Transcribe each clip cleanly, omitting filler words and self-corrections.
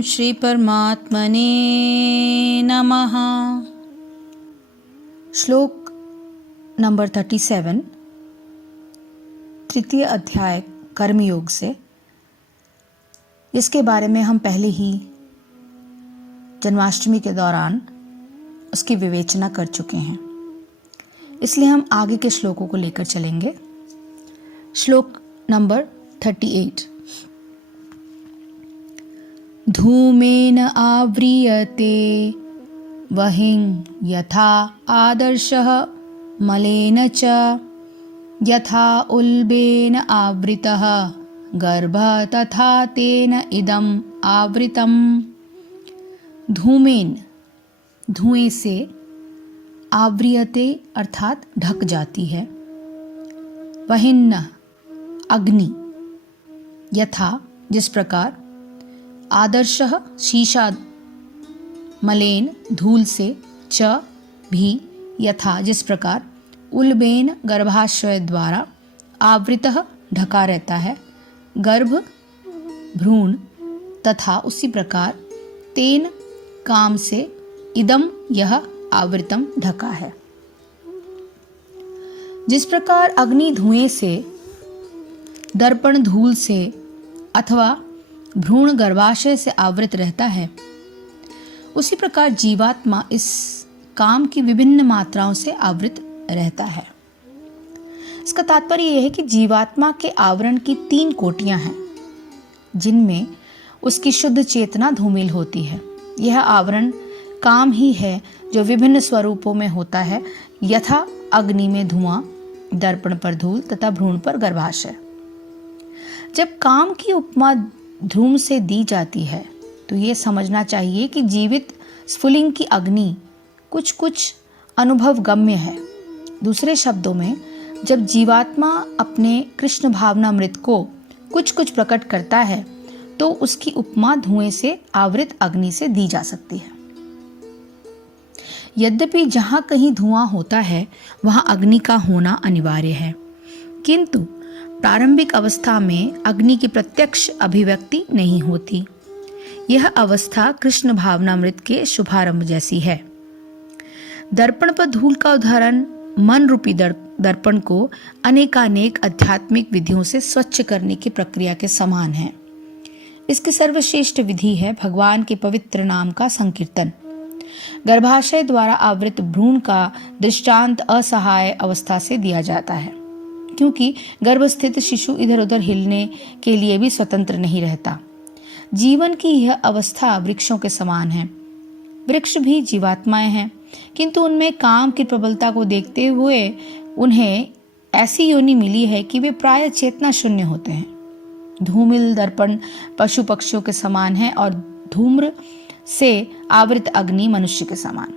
ओम श्री परमात्मने नमः। श्लोक नंबर 37, तृतीय अध्याय कर्मयोग से, जिसके बारे में हम पहले ही जन्माष्टमी के दौरान उसकी विवेचना कर चुके हैं, इसलिए हम आगे के श्लोकों को लेकर चलेंगे। श्लोक नंबर 38, धूमेन आव्रियते वहिं यथा आदर्शः मलेन च यथा उल्बेन आवृतः गर्भः तथा तेन इदम् आवृतम्। धूमेन, धुएं से, आव्रियते अर्थात ढक जाती है, वहिन्न अग्नि, यथा जिस प्रकार, आदर्शः शीशा मलेन धूल से, च भी यथा जिस प्रकार, उल्बेन गर्भाशय द्वारा, आवृतः ढका रहता है, गर्भ भ्रूण तथा उसी प्रकार, तेन काम से, इदम यह आवृतम ढका है। जिस प्रकार अग्नि धुएं से, दर्पण धूल से अथवा भ्रूण गर्भाशय से आवृत रहता है, उसी प्रकार जीवात्मा इस काम की विभिन्न मात्राओं से आवृत रहता है। इसका तात्पर्य यह है कि जीवात्मा के आवरण की 3 कोटियां हैं, जिनमें उसकी शुद्ध चेतना धूमिल होती है। यह आवरण काम ही है जो विभिन्न स्वरूपों में होता है, यथा अग्नि में धुआं, दर्पण पर धूल तथा भ्रूण पर गर्भाशय। जब काम की उपमा धूम से दी जाती है तो ये समझना चाहिए कि जीवित स्फुलिंग की अग्नि कुछ कुछ अनुभव गम्य है। दूसरे शब्दों में, जब जीवात्मा अपने कृष्ण भावनामृत को कुछ कुछ प्रकट करता है तो उसकी उपमा धुएं से आवृत अग्नि से दी जा सकती है। यद्यपि जहाँ कहीं धुआं होता है वहाँ अग्नि का होना अनिवार्य है, किंतु प्रारंभिक अवस्था में अग्नि की प्रत्यक्ष अभिव्यक्ति नहीं होती। यह अवस्था कृष्ण भावनामृत के शुभारंभ जैसी है। दर्पण पर धूल का उदाहरण मन रूपी दर्पण को अनेकानेक आध्यात्मिक विधियों से स्वच्छ करने की प्रक्रिया के समान है। इसकी सर्वश्रेष्ठ विधि है भगवान के पवित्र नाम का संकीर्तन। गर्भाशय द्वारा आवृत भ्रूण का दृष्टांत असहाय अवस्था से दिया जाता है, क्योंकि गर्भस्थित शिशु इधर उधर हिलने के लिए भी स्वतंत्र नहीं रहता। जीवन की यह अवस्था वृक्षों के समान है। वृक्ष भी जीवात्माएं हैं, किंतु उनमें काम की प्रबलता को देखते हुए उन्हें ऐसी योनि मिली है कि वे प्राय चेतना शून्य होते हैं। धूमिल दर्पण पशु पक्षियों के समान है और धूम्र से आवृत अग्नि मनुष्य के समान।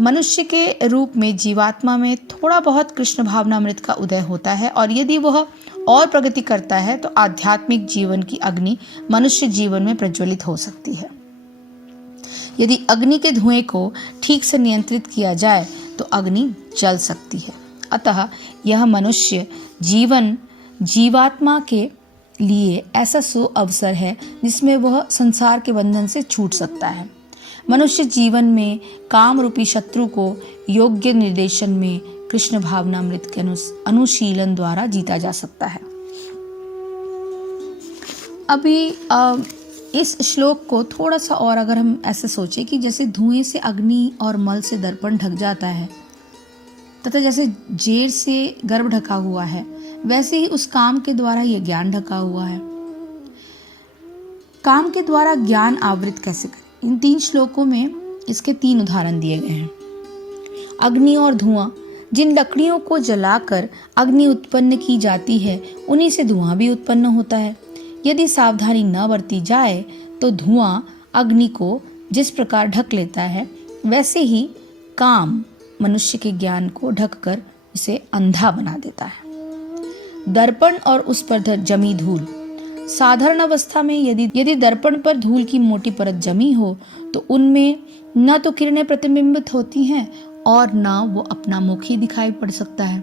मनुष्य के रूप में जीवात्मा में थोड़ा बहुत कृष्ण भावनामृत का उदय होता है, और यदि वह और प्रगति करता है तो आध्यात्मिक जीवन की अग्नि मनुष्य जीवन में प्रज्वलित हो सकती है। यदि अग्नि के धुएं को ठीक से नियंत्रित किया जाए तो अग्नि जल सकती है। अतः यह मनुष्य जीवन जीवात्मा के लिए ऐसा अवसर है जिसमें वह संसार के बंधन से छूट सकता है। मनुष्य जीवन में काम रूपी शत्रु को योग्य निर्देशन में कृष्ण भावनामृत के अनुशीलन द्वारा जीता जा सकता है। अभी इस श्लोक को थोड़ा सा और अगर हम ऐसे सोचें कि जैसे धुएं से अग्नि और मल से दर्पण ढक जाता है तथा जैसे जेर से गर्भ ढका हुआ है, वैसे ही उस काम के द्वारा यह ज्ञान ढका हुआ है। काम के द्वारा ज्ञान आवृत कैसे करें? इन 3 श्लोकों में इसके 3 उदाहरण दिए गए हैं। अग्नि और धुआं, जिन लकड़ियों को जलाकर अग्नि उत्पन्न की जाती है उन्हीं से धुआं भी उत्पन्न होता है। यदि सावधानी न बरती जाए तो धुआं अग्नि को जिस प्रकार ढक लेता है, वैसे ही काम मनुष्य के ज्ञान को ढककर इसे अंधा बना देता है। दर्पण और उस पर जमी धूल, साधारण अवस्था में यदि दर्पण पर धूल की मोटी परत जमी हो तो उनमें न तो किरणें प्रतिबिंबित होती हैं और न वो अपना मुख ही दिखाई पड़ सकता है।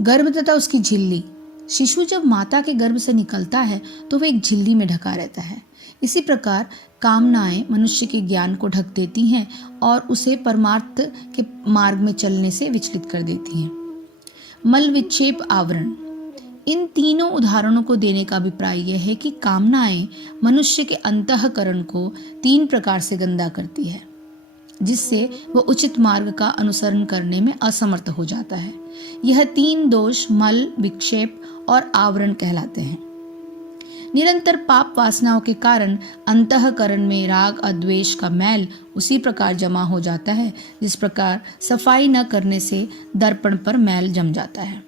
गर्भ तथा उसकी झिल्ली, शिशु जब माता के गर्भ से निकलता है तो वह एक झिल्ली में ढका रहता है। इसी प्रकार कामनाएं मनुष्य के ज्ञान को ढक देती हैं और उसे परमार्थ के मार्ग में चलने से विचलित कर देती हैं। मल विक्षेप आवरण, इन तीनों उदाहरणों को देने का अभिप्राय यह है कि कामनाएं मनुष्य के अंतःकरण को 3 प्रकार से गंदा करती है, जिससे वह उचित मार्ग का अनुसरण करने में असमर्थ हो जाता है। यह 3 दोष मल, विक्षेप और आवरण कहलाते हैं। निरंतर पाप वासनाओं के कारण अंतःकरण में राग और द्वेष का मैल उसी प्रकार जमा हो जाता है जिस प्रकार सफाई न करने से दर्पण पर मैल जम जाता है।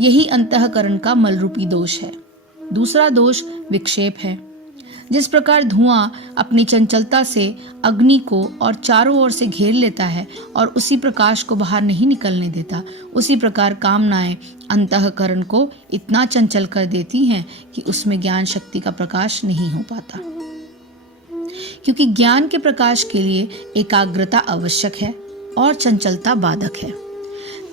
यही अंतःकरण का मल रूपी दोष है। दूसरा दोष विक्षेप है। जिस प्रकार धुआं अपनी चंचलता से अग्नि को और चारों ओर से घेर लेता है और उसी प्रकाश को बाहर नहीं निकलने देता, उसी प्रकार कामनाएं अंतःकरण को इतना चंचल कर देती हैं कि उसमें ज्ञान शक्ति का प्रकाश नहीं हो पाता। क्योंकि ज्ञान के प्रकाश के लिए एकाग्रता आवश्यक है और चंचलता बाधक है।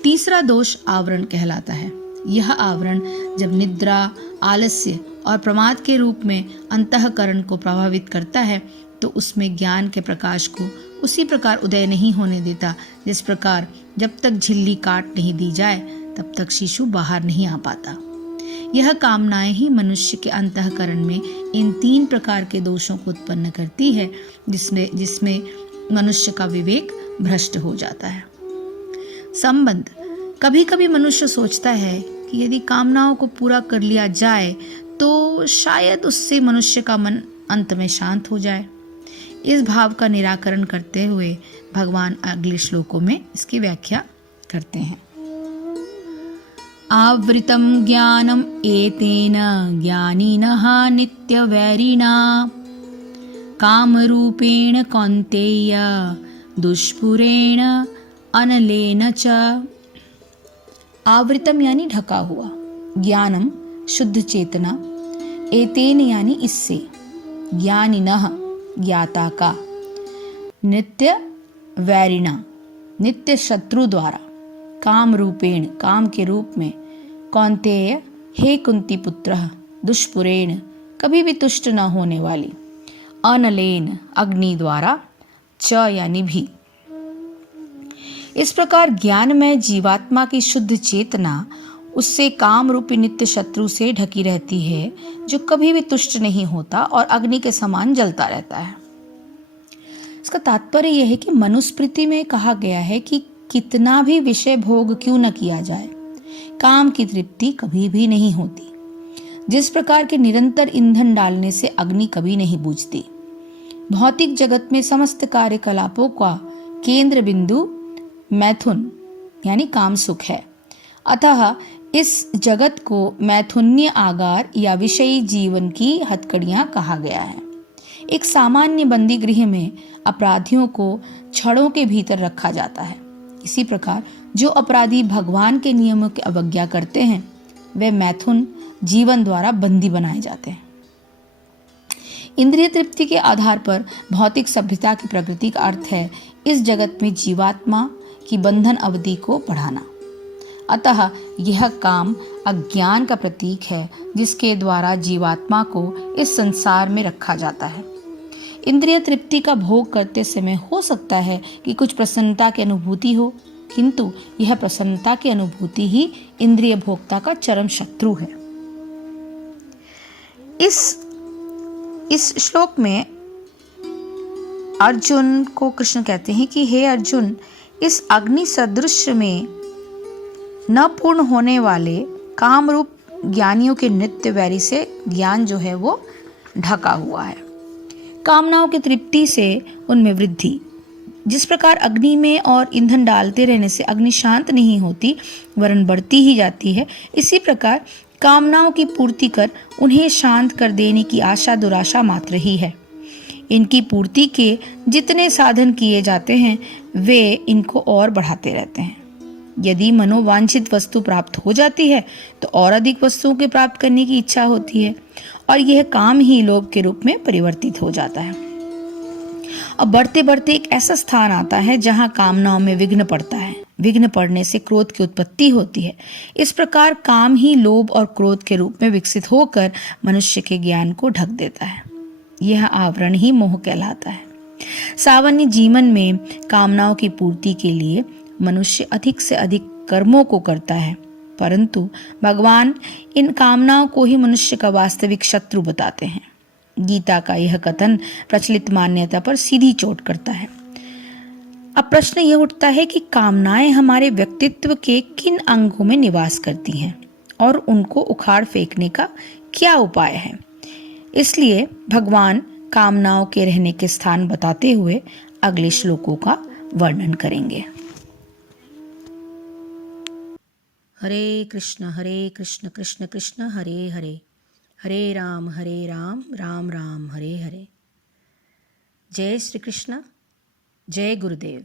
तीसरा दोष आवरण कहलाता है। यह आवरण जब निद्रा, आलस्य और प्रमाद के रूप में अंतःकरण को प्रभावित करता है तो उसमें ज्ञान के प्रकाश को उसी प्रकार उदय नहीं होने देता जिस प्रकार जब तक झिल्ली काट नहीं दी जाए तब तक शिशु बाहर नहीं आ पाता। यह कामनाएं ही मनुष्य के अंतःकरण में इन 3 प्रकार के दोषों को उत्पन्न करती है जिसमें मनुष्य का विवेक भ्रष्ट हो जाता है। संबंध, कभी कभी मनुष्य सोचता है कि यदि कामनाओं को पूरा कर लिया जाए तो शायद उससे मनुष्य का मन अंत में शांत हो जाए। इस भाव का निराकरण करते हुए भगवान अगले श्लोकों में इसकी व्याख्या करते हैं। आवृतम ज्ञानम एतेन ज्ञानिनः नित्यवैरिणा कामरूपेण कौन्तेय दुष्पुरेण अनलेन च। आवृतम यानी ढका हुआ, ज्ञानम शुद्ध चेतना, एतेन यानी इससे, ज्ञानिनः ज्ञाता का, नित्य वैरिणा नित्य शत्रु द्वारा, काम रूपेण काम के रूप में, कौन्तेय हे कुंती पुत्र, दुष्पुरेण कभी भी तुष्ट न होने वाली, अनलेन अग्नि द्वारा, च यानी भी। इस प्रकार ज्ञान में जीवात्मा की शुद्ध चेतना उससे काम रूपी नित्य शत्रु से ढकी रहती है जो कभी भी तुष्ट नहीं होता और अग्नि के समान जलता रहता है। इसका तात्पर्य यह है कि मनुस्मृति में कहा गया है कि कितना भी विषय भोग क्यों न किया जाए, काम की तृप्ति कभी भी नहीं होती। जिस प्रकार के निरंतर ईंधन डालने से अग्नि कभी नहीं बुझती। भौतिक जगत में समस्त कार्यकलापों का केंद्र बिंदु मैथुन यानी काम सुख है। अतः इस जगत को मैथुन्य आगार या विषयी जीवन की हथकड़ियां कहा गया है। एक सामान्य बंदी गृह में अपराधियों को छड़ों के भीतर रखा जाता है। इसी प्रकार जो अपराधी भगवान के नियमों की अवज्ञा करते हैं वे मैथुन जीवन द्वारा बंदी बनाए जाते हैं। इंद्रिय तृप्ति के आधार पर भौतिक सभ्यता की प्रकृति का अर्थ है इस जगत में जीवात्मा की बंधन अवधि को बढ़ाना। अतः यह काम अज्ञान का प्रतीक है जिसके द्वारा जीवात्मा को इस संसार में रखा जाता है। इंद्रिय तृप्ति का भोग करते समय हो सकता है कि कुछ प्रसन्नता की अनुभूति हो, किंतु यह प्रसन्नता की अनुभूति ही इंद्रिय भोक्ता का चरम शत्रु है। इस श्लोक में अर्जुन को कृष्ण कहते हैं कि हे अर्जुन, इस अग्नि सदृश में न पूर्ण होने वाले काम रूप ज्ञानियों के नित्य वैरी से ज्ञान जो है वो ढका हुआ है। कामनाओं की तृप्ति से उनमें वृद्धि। जिस प्रकार अग्नि में और ईंधन डालते रहने से अग्नि शांत नहीं होती वरन बढ़ती ही जाती है, इसी प्रकार कामनाओं की पूर्ति कर उन्हें शांत कर देने की आशा दुराशा मात्र ही है। इनकी पूर्ति के जितने साधन किए जाते हैं वे इनको और बढ़ाते रहते हैं। यदि मनोवांछित वस्तु प्राप्त हो जाती है तो और अधिक वस्तुओं के प्राप्त करने की इच्छा होती है और यह काम ही लोभ के रूप में परिवर्तित हो जाता है। अब बढ़ते बढ़ते एक ऐसा स्थान आता है जहां कामनाओं में विघ्न पड़ता है। विघ्न पड़ने से क्रोध की उत्पत्ति होती है। इस प्रकार काम ही लोभ और क्रोध के रूप में विकसित होकर मनुष्य के ज्ञान को ढक देता है। यह आवरण ही मोह कहलाता है। सामान्य जीवन में कामनाओं की पूर्ति के लिए मनुष्य अधिक से अधिक कर्मों को करता है, परंतु भगवान इन कामनाओं को ही मनुष्य का वास्तविक शत्रु बताते हैं। गीता का यह कथन प्रचलित मान्यता पर सीधी चोट करता है। अब प्रश्न यह उठता है कि कामनाएं हमारे व्यक्तित्व के किन अंगों में निवास करती हैं और उनको उखाड़ फेंकने का क्या उपाय है। इसलिए भगवान कामनाओं के रहने के स्थान बताते हुए अगले श्लोकों का वर्णन करेंगे। हरे कृष्ण कृष्ण कृष्ण हरे हरे, हरे राम राम राम हरे हरे। जय श्री कृष्ण, जय गुरुदेव।